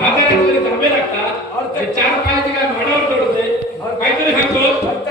याचा अर्थ काय? आपल्याला तरी थांबे लागतात. अर्थ हे चार पायाचे काय भाडावर चढवते. काहीतरी सांगतो. अर्थ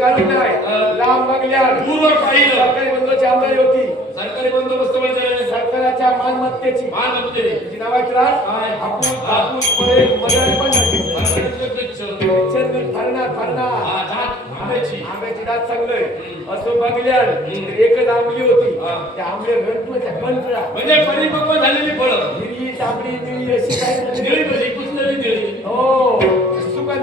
काढून नाही हा. लांब बघल्या दूरवर पाहिलं. सरकारी बंदोची आमदारी होती. सरकारी बंदोबस्त म्हणजे? सरकाराच्या मालमत्तेची. नव्हते. तिची नाव काय? हापूस. हापूस फळे मदर पण आंब्याची. आंब्याची दात चांगलंय. असं बघल्या एकच आंबली होती. त्या गणपतीच्या गणपरा म्हणजे परिपक्व झालेली फळं. हिरवी तांबडी निळी अशी काय निळी कुसलेली निळी. हो.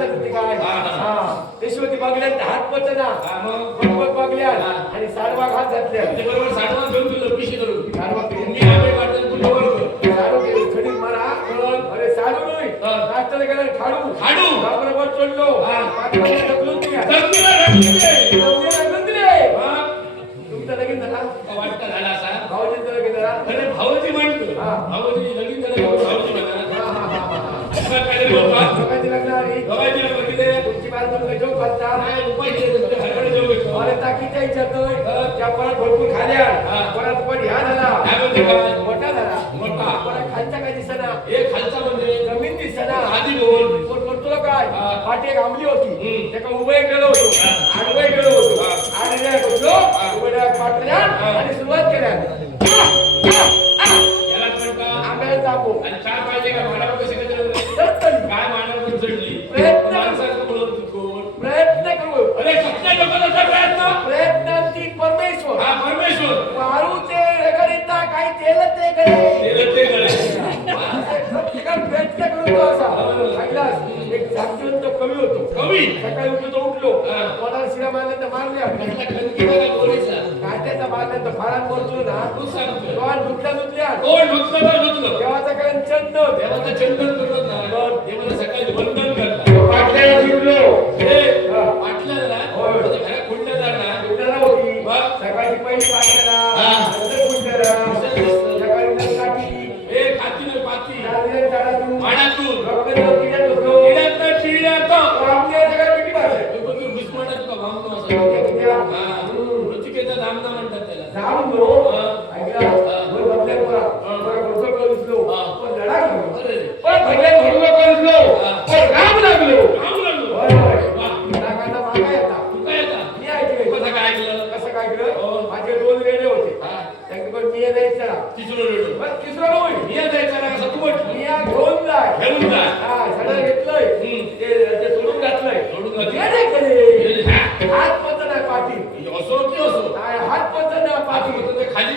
होती काय? हा, यशवती बघल्यात हात पचना. हा, गणपत बघल्या. आणि साडवा हात घातल्या. ते बरोबर घेऊन तुला पिशी करून. साडवा केली. मी आंबे काढतो तुला. वर साडू केली, खडी मारा. अरे साडू नाही. हा. नाश्त्याला गेला खाडू खाडू. बापरावर चढलो. हा. पाठीमागे ढकलून दिल्या. जमिनीला रडते. जमिनीला ढकलून दिले. मग तुमचा लगीन झाला. वाटतं झाला असा. भाऊजींचा लगीन झाला. अरे भाऊजी म्हणतो. भाऊजी लगीन झालं भाऊजी म्हणा हा, हा, हा, हा. लग्न आली भाऊजी बघितले तुमची बायको तुला जेव घालता नाही उपाय केले तुझ्या घराकडे जाऊ भेटतो अरे ताकीच्या इच्छातोय त्या परत भरपूर खाल्या. परत पण ह्या झाला. काय म्हणते काय? मोठा झाला. मोठा. परत खालचा काय दिसना हे खालचा म्हणजे? जमीन दिसना आधी बोल पण करतो काय. पाठी एक आंबली होती. त्याका उभे गेलो होतो. हा. आडवे गेलो होतो. बसलो पाटल्या हा. आणि सुरुवात केल्या. याला पण का? आंब्याला तापो. आणि चार पाहिजे का? प्रयत्न करू तो असा ऐकलास? एक जागतिवंत कवी होतो. कवी? सकाळी उठलो तो उठलो. कोणाला शिरा मारल्यानंतर मारल्या. काट्याचा मारल्यानंतर फारात मरतो ना. तू सांगतोय. तेव्हा धुतल्या धुतल्या कोण तर देवाचा कारण चंदन? देवाचं चिंतन करत ना. ते मला सकाळी हा. हात पचन पाठी असो की असो. काय हात पचन पाठी खाली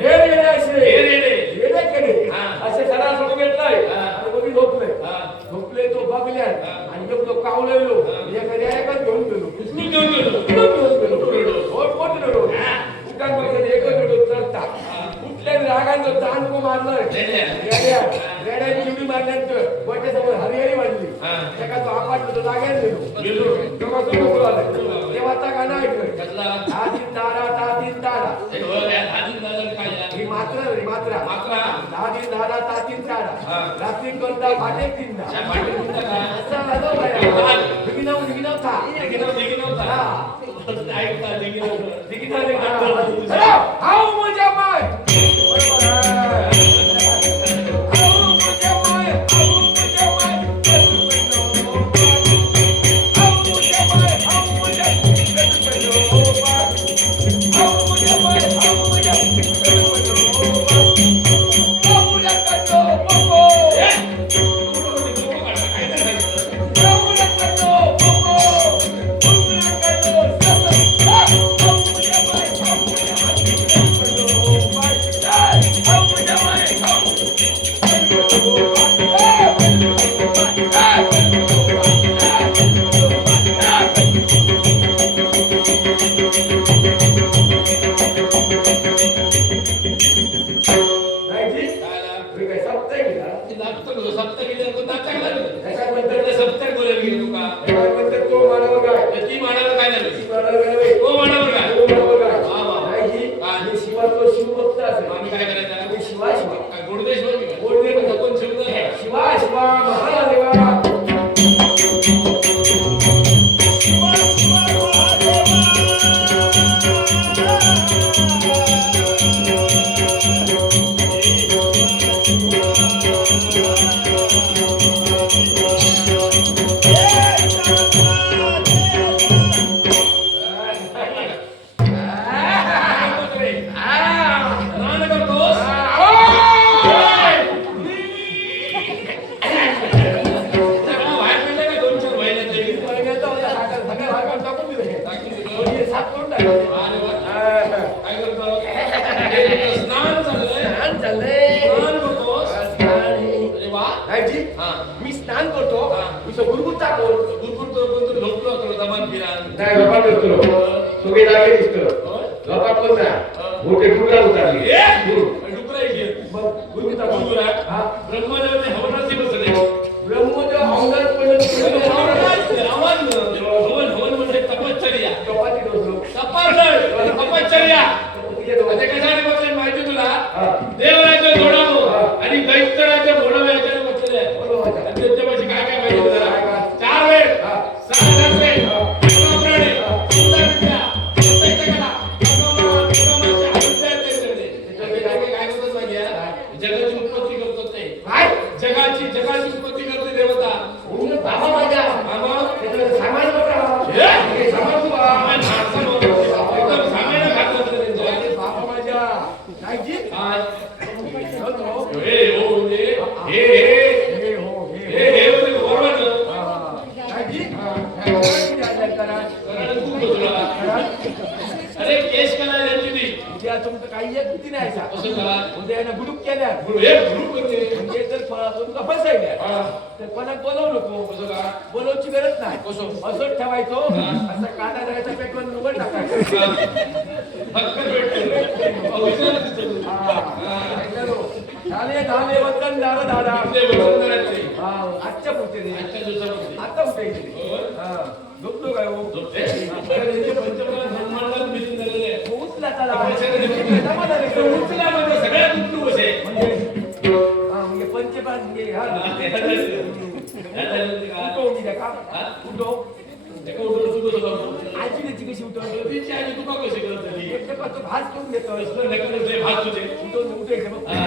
हे असे हे रेडे येडे केले. असे सडा सोडून घेतलाय. आणि मग मी झोपले हा. झोपले तो बघल्या. आणि मग तो कावलेलो. एखाद्या एकच घेऊन गेलो. उचलून घेऊन गेलो? घेऊन गेलो? रडलो. मोठ मोठे रडो उठान बघितलं एकच रडो चढता उठले रागांचं दान को मारलं रेड्या. रेड्या रेड्याची उडी मारल्यानंतर समोर हा. त्याका तो आपटलो तो जाग्यावर गेलो गेलो. तेव्हा तो नको आला तेव्हाचा गाणं ऐकलं कसला दहा तीन तारा दहा तीन तारा हे वर या धाडी दादा काय या? ही मात्रा रे मात्रा मात्रा. दहा तीन तारा दहा तीन तारा हा. रात्री कोणता फाटे तीन त्या भांडी म्हणता का? असा आलो बाया बिगिनाव बिगिनाव था दिगिनाव दिगिनाव था. हा. ऐकता दिगिनाव. दिगिनाव नाही बाबा नसतो सगळे जागे दिसतो होय? बाबा पण ना मोठे फुगा उतारले अरे केस करायला यांची ती. उद्या तुमचं काही एक किती नाही सा कसं करा? उद्या यानं बुडूक केल्या. हे ग्रुप. म्हणजे जर हा. तर कोणाक बोलवू नको. कसं का? बोलवची गरज नाही. कसं? असंच ठेवायचो. असं कांदा जायचा पेटवून उघड टाकायचं हा. हक्क भेटतो. अहो, विचारा तिथं. हा. ऐकलं? झाले झाले वतन झालं दादा आपले. हा, आजच्या पुढचे रे आजच्या दिवसामध्ये. आता उठायचे होय. हा झोपलो काय हो झोपते? आपल्या इथे पंचप्रधान सन्मानाला meeting झालेली आहे. उचला चला पैशाला दिली. जमा झाले. तो उचला म्हणजे सगळ्यात. म्हणजे हा, म्हणजे पंचपान म्हणजे हा हा, ते झालं. काय झालं ते का? उठो मी काय हा? उठो एका उठून तू कसं करतो? आजी त्याची कशी उठवतो तिची आजी तुका कशी करत होती? एक तो भास करून देतो भात तुझे. उठवून उठायचं बघ हा.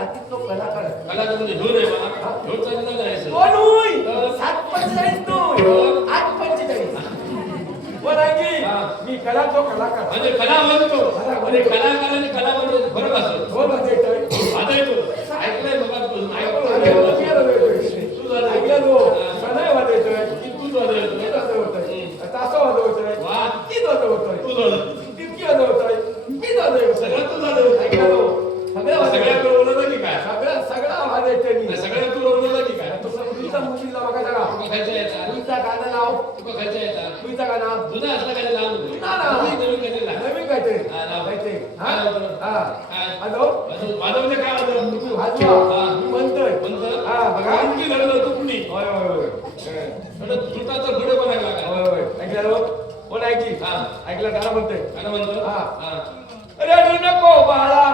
हातीत तो कलाकार आहे मला तर म्हणजे ह्यो रे मला ह्यो चांगला जायचं कोण होय सात पंचेचाळीस तू आठ पंचेचाळीस. बोला की? मी कला तो कलाकार. म्हणजे कला म्हणतो. म्हणजे कलाकाराने कला म्हणजे बरोबर ऐकलं त्याला म्हणतोय. त्याला म्हणतो? हा. हा. रडू नको बाळा.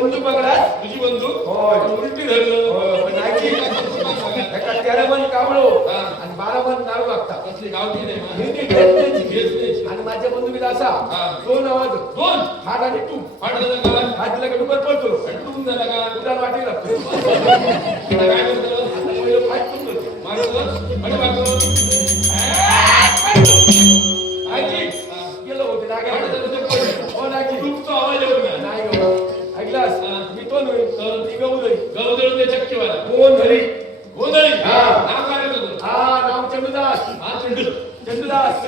बंदूक पकडा तुझी बंदूक होय. उलटी धरलं. कावळो आणि बारा पण नाव लागतात. कसली गावठी नाही. आणि माझ्या बंदुकीत असा दोन आवाज. दोन? हात आणि टू हात का? हात दिला पडतो. टून झाला का? वाटी लागतो काय म्हणतो? ఉన్నాయి నాకు ఆయన చందుదాస్. చందుదాస్.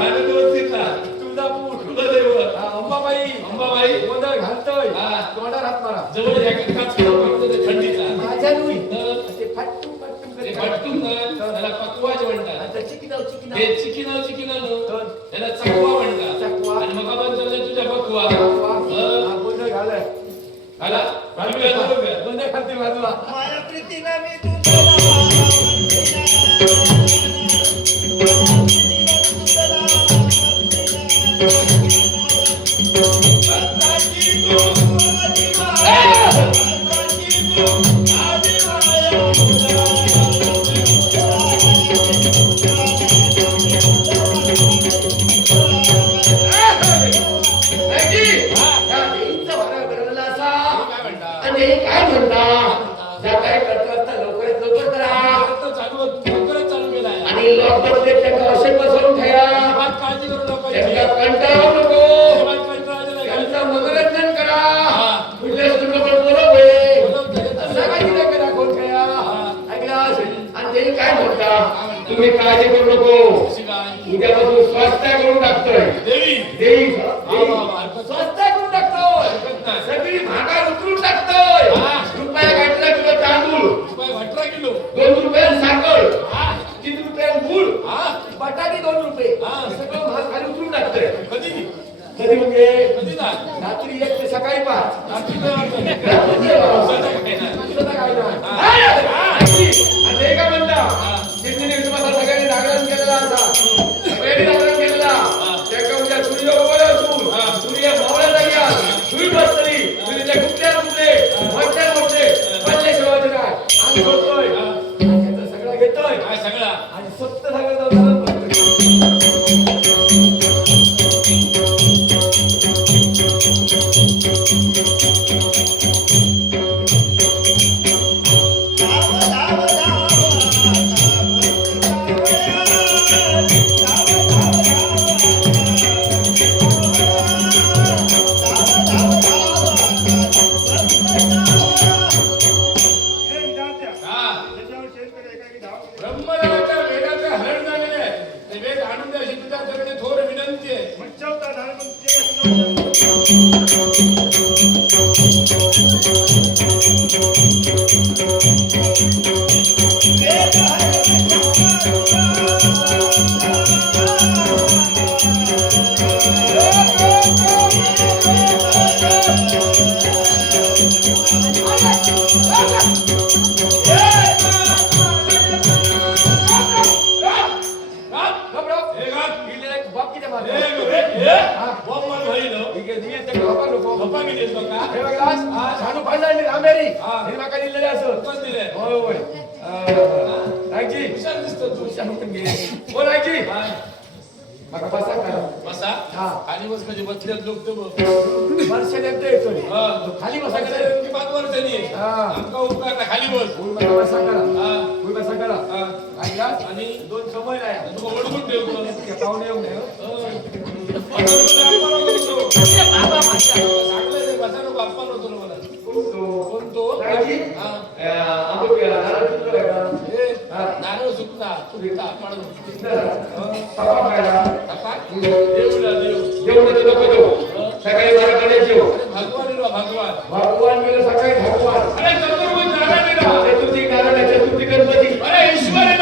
ఆయన not अं, नाईकजी, हुशार दिसतो तू. शानू पण घे. नाईकजी. माका बसा करा. बसा हा. खाली बस म्हणजे बसल्यात लोक ते बघ. वर्षाने एकदा येतोय. खाली बसा सगळे करा. की पाच वर्षांनी. आमका उपकार नाही, खाली बस फुल माका बसा करा. फुल बसा करा. ऐकला? आणि दोन समय नाही. तुका ओळखून ठेवतो इतके पाहुणे येऊ नये. बरोबर आपण नको. सांगलं रे, बसा नको, आपण नको रे मला. तो- कोण तो? नाईकजी, नको जेवू. सकाळी जेवू. अरे भगवान भगवान. भगवान गेलं सकाळी भगवान. अरे चतुर्भुज नारायण. चतुर्थी नारायण चतुर्थी गणपती. अरे ईश्वर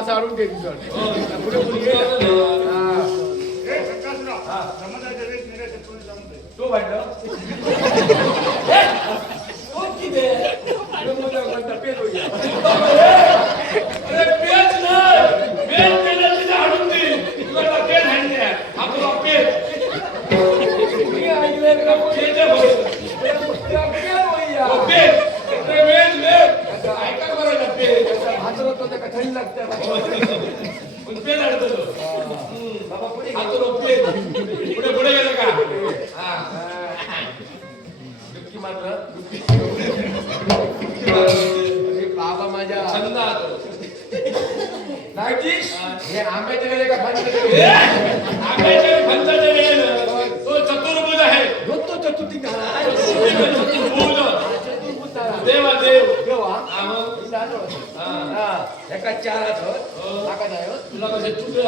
असं आणून ये. हा. तो भांडलं तो किती आहे? ब्रह्मदेव म्हणता, पेट होईल. अरे पेच नाही. पेच केलं तिथे हाणून दे. तुला आता पेच हाणली आहे. हा तुला पेच. मी ऐकलंय का कोणी? पेच आहे भाऊ. त्या पेट होईल या. तो पेच. अरे वेच, वेच. ऐका बरं ना पेच. हातात होतं त्या का थंडी लागते पण पेच हाणतो तो. बाबा पुढे हा तुला पेच. पुढे पुढे गेलं का हा अरे बाबा माझ्या छंद हा तो. नाईजी हे आंब्याचे गेले का आंब्याच्या फणसाच्या वेळेला तो चतुर्भुज आहे होतो चतुर्थी चतुर्भुज चतुर्भुज तारा. देवा देव देवा हा. हा. हा. एका चार होत. हो. नाका नाही होत. तुला कसे चुकले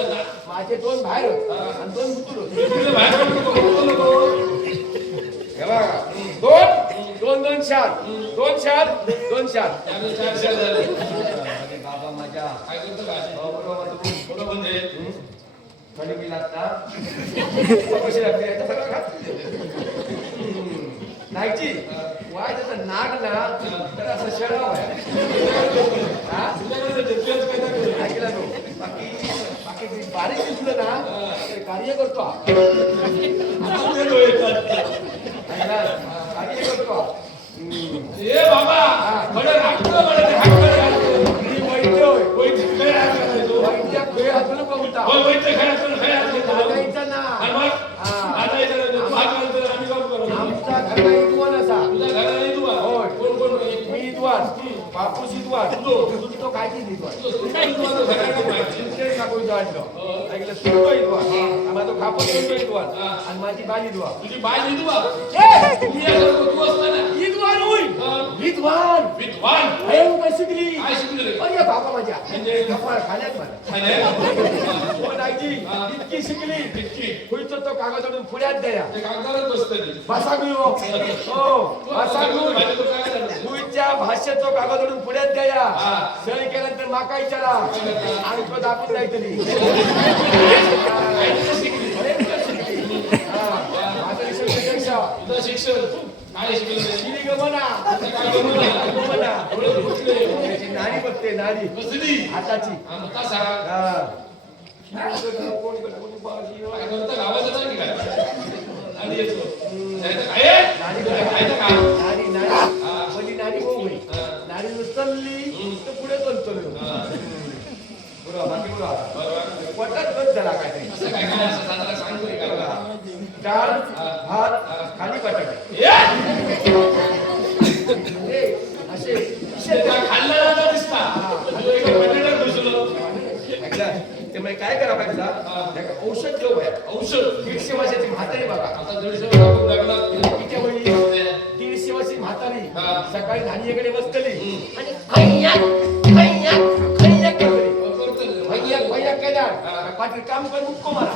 माझे दोन बाहेर होत हा. आणि दोन तिकडे बाहेर. हे. दोन दोन दोन चार. दोन चार दोन चार. बाबा माझ्या काय करतो बरोबर तू. थोडं बी लागता कशी लागते वाय त्याचं नाक ना तर असं आहे ते. नो बाकी बाकी बारीक दिसलं ना ते कार्य करतो ए बाबा बडं राखतं, बडं ते हात वर घालतं. मी वैद्य होय. वैद्य काय हात घालायचो? वैद्य खेळ हातून बघता होय, वैद्य काय हात वर- काय हात घालतो? लागायचं ना आणि मग? हा. आता याच्याला तू हात घालतो, आम्ही का आमचा घरचा विद्वान असा तुझा घराला नाही तू होय. कोण कोण? मी विद्वान बापूस विद्वान तुझ तो काय तू- विद्वान माझा खापत. आणि माझी विद्वान तुझी बाय नाही तू बा. ए! तुम्ही या घरात तू असताना विद्वान होई. विद्वान. विद्वान? भयंकर शिकली? काय शिकली? रे? अरे बाबा माझ्या. म्हणजे? खाण्यात मला. इतकी शिकली. इतकी. तो कागदातून पुण्यात द्या ते कागदावरच बसतं ते. भाषा हो तो काय झालं? मुळच्या भाषेत तो कागदातून पुण्यात द्या हा. सही केल्यानंतर माका विचारा आणि तो दाखवून शिक्षण तुझं शिक्षण पोटात बस झाला काहीतरी असं काय. डाळ भात खाली बटाटे! हे असे? त्यामुळे करा पाहिजे औषध देऊ बाया. औषध. दीडशे वर्षाची म्हातारी बघा आता दीडशे तिच्या वेळी ते- दीडशे वर्षी म्हातारी. सकाळी धान्याकडे बसतली. आणि पाठी काम कर मुक्को मारा.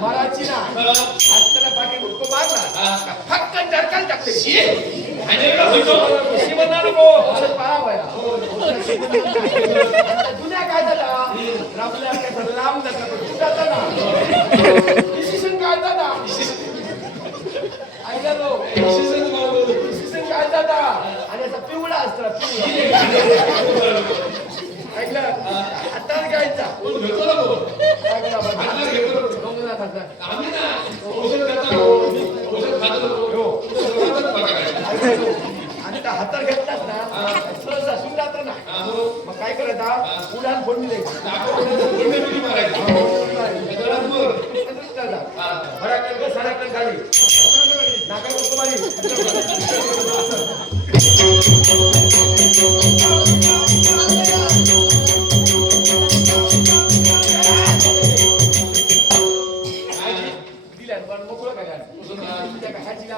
माराची ना. हा. आज त्याला पाठी मुक्को मारला. फक्कन डरकाल टाकते. जुन्या काय झाला रामल्या काय राम जाता तू जाता? ना. डिसिशन काय जाता ऐका लो. डिसिशन काय जाता आणि असा पिवळा असतो पिवळा. ऐकलं आता घ्यायचा काय करा आणि त्या हातात घेतलास ना सहज असून जात ना हो. मग काय करायचा उडान फोडून द्यायची आपण मारायची. खाली नाका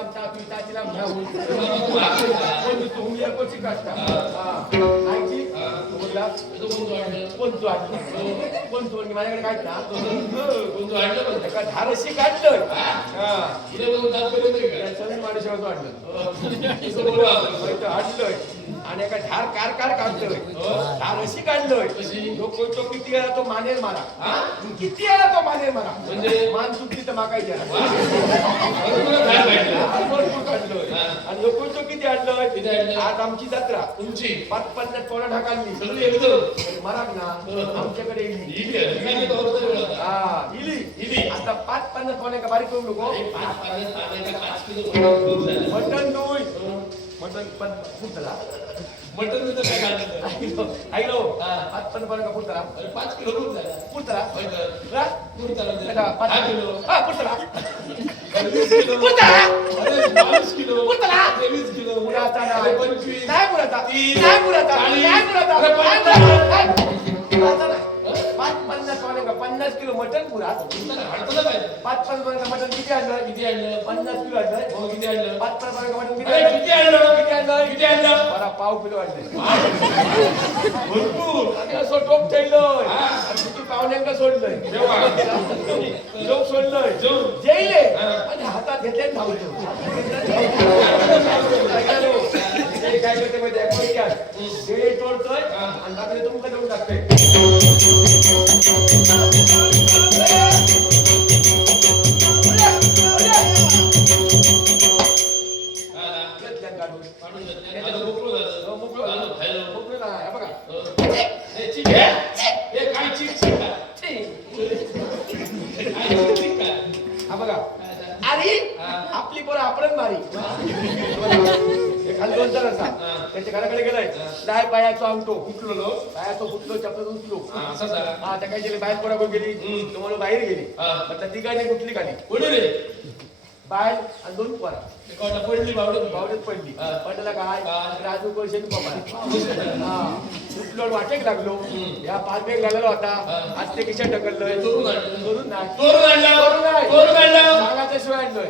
त्या कशाची लांब ता, पिताची लांब ह्या होऊन. कोण तू हुंडिया कोची काढता? हा. आईची? तो बोलला, तो कोणतं वाटलं? कोण तू आठवण? कोण तू? आणि माझ्याकडे कोणतं वाटलं पण? एका धारशी काढलं हा इथे बघून दात करून नाही का? त्या सगळी माणूस वाटलं असं बोलू आपण. इथं आणलंय आणि एका ढार कार कार काढतोय ढार अशी काढलोय? तो कोणतो किती वेळा तो मानेल मारा हा? किती वेळा तो मानेल मारा म्हणजे? मान चुकली तर मागायची हा. आणि तो कोणतो किती आणलोय किती? आज आमची जत्रा तुमची पाच पन्नास पोळा ढाकाली सगळी एकदम मारा ना आमच्याकडे? हा इली इली. आता पाच पन्नास पोळ्या का बारीक करू नको पाच पाच किलो खूप. मटन दोय मटन पण फूट झाला मटण तर काय काढलं? ऐकलो हा. पाच पन्नास पोळ्या का अरे पाच किलो खूप झाला. फूट झाला होय तर. खूप झाला ते. त्याला पाच- किलो. हा. अरे बावीस किलो. तेवीस किलो. पंचवीस. पुढाचा. तीस. नाही पुढाचा. चाळीस. पन्नास किलो मटन पुरा. पाच पाहुणे का मटन किती आणलं किती आणलं? पन्नास किलो आणलं हो, किती आणलं? पाच पाहुणे का मटन किती आणलं किती आणलं? किती आणलं किती आणलं? बरा पाव किलो आणले भरपूर. आणि असं टोप ठेवलं किती पाहुण्यांका सोडलंय. जोक सोडलंय हा. आणि हातात घेतले धावतो ऐकायलो. ते काय करते माहिती आहे? कोयत्यात. शेळी तोडतोय हा. आणि बाकीचे तुमका देऊन टाकते हा. हो. हे बघा. हो. हे? हे? हा? अरे हा. आपली पोरं आपणच मारी हे असा. त्याच्या घराकडे गेलाय. डाय पायाचो अंगठो कुठलं लो? पायाचो फुटलो चपल उचलो हा. हा त्या काय गेले बाहेर पोरा गेली. तुम्हाला बाहेर गेली. हा. मग त्या तिघांनी कुठली खाली. कोणी रे? बाय आणि दोन पोरा. ते पडली बावडत बावडीत पडली. पडला काय? काय? राजू पप्पा. हा. उठलो वाटेक लागलो. या पाच बेग लागलेला होता. आज ते किशा ढकललोय आणलं. नाही. चोरून आणलं. नाही. शिवाय आणलोय.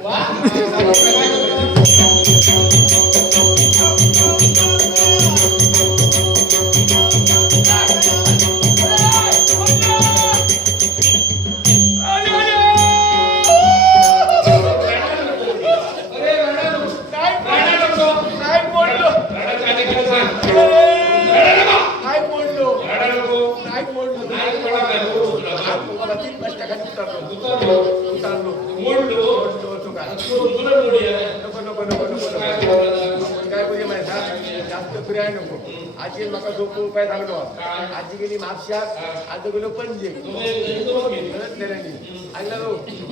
उतरलो उतरलो. उतरलो मोडलो. बोललो होतो काय. नको नको नको नको काय बोलायला? आपण काय करूया माहिती आहे? जास्त फिराय नको. आजी माका झोपू उपाय सांगलो? आजी गेली म्हापशात आज गेलो पणजे.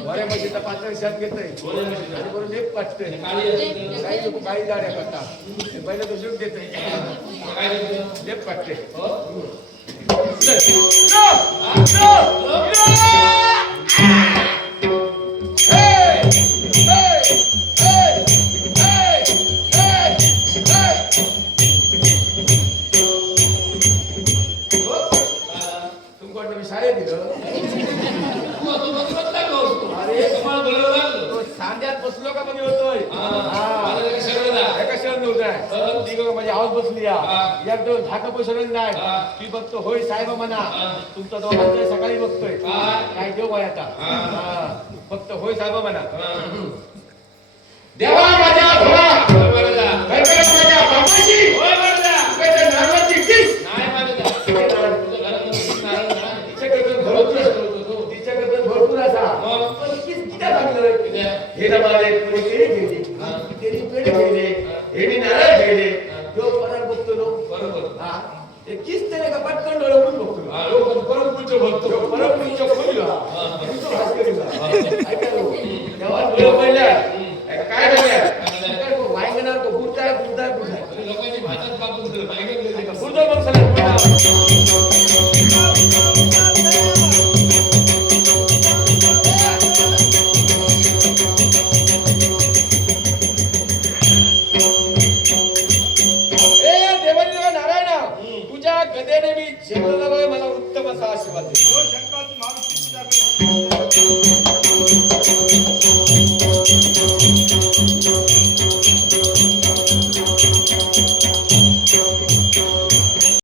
बऱ्या मशीचा पात्र शात घेतोय. आणि पाचतोय काळी आहे. काही लोक काही गाड्या करतात. पहिलं तो शिव देतोय? लेप पाटते Yeah. पैसे नाही. ती बघतो होय साहेब म्हणा. तुमचा दोघांचा सकाळी बघतोय काय? देव आहे आता. फक्त होय साहेब म्हणा. देवा माझ्या होय नारळाची किस नाही. तिच्याकडे भरपूर असा? पण किस किती? हे पुढे केळी ठेवली हा.